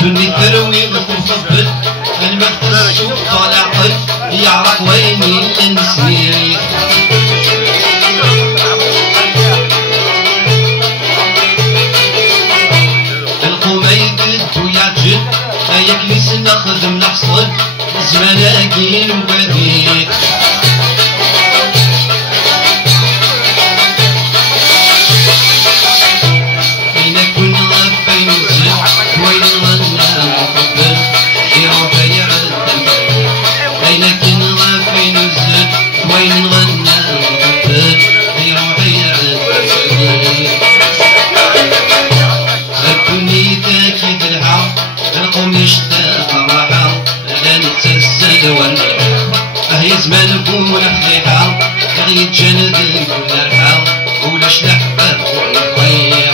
توني تروي وتنفضل المكتب السوق طالع قد يعرف وين الانسني القميد ويعجل هيا كنيس نخدم نحصل زملاكين وبديك زمان بونا خليحة غيد جند كل الحال ولاش نحبه والخير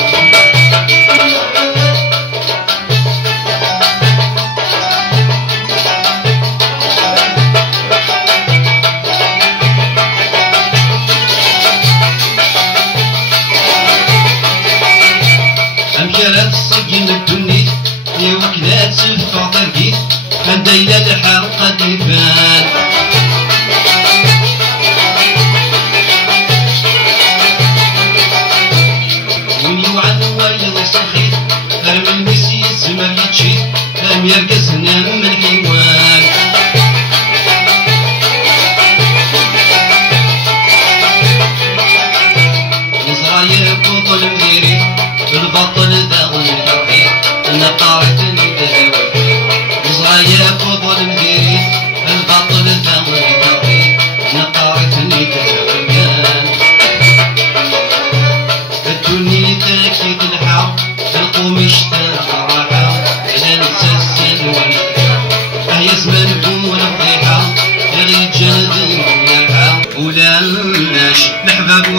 أمكرات الصقين الدنيا يوكلات الفاطرقيت من دايلة الحلقة ديبان يرقصنا من الحيوان نصرايا بطل مديري البطل ذا الحقيق نطارت نداوي نصرايا بطل مديري البطل ذا الحقيق نطارت نداوي الدنيا تاكيد الحق القوم يشتاق راحة زمان بونا فضيحة يا رجال ولا الحق ولا الناش الأحباب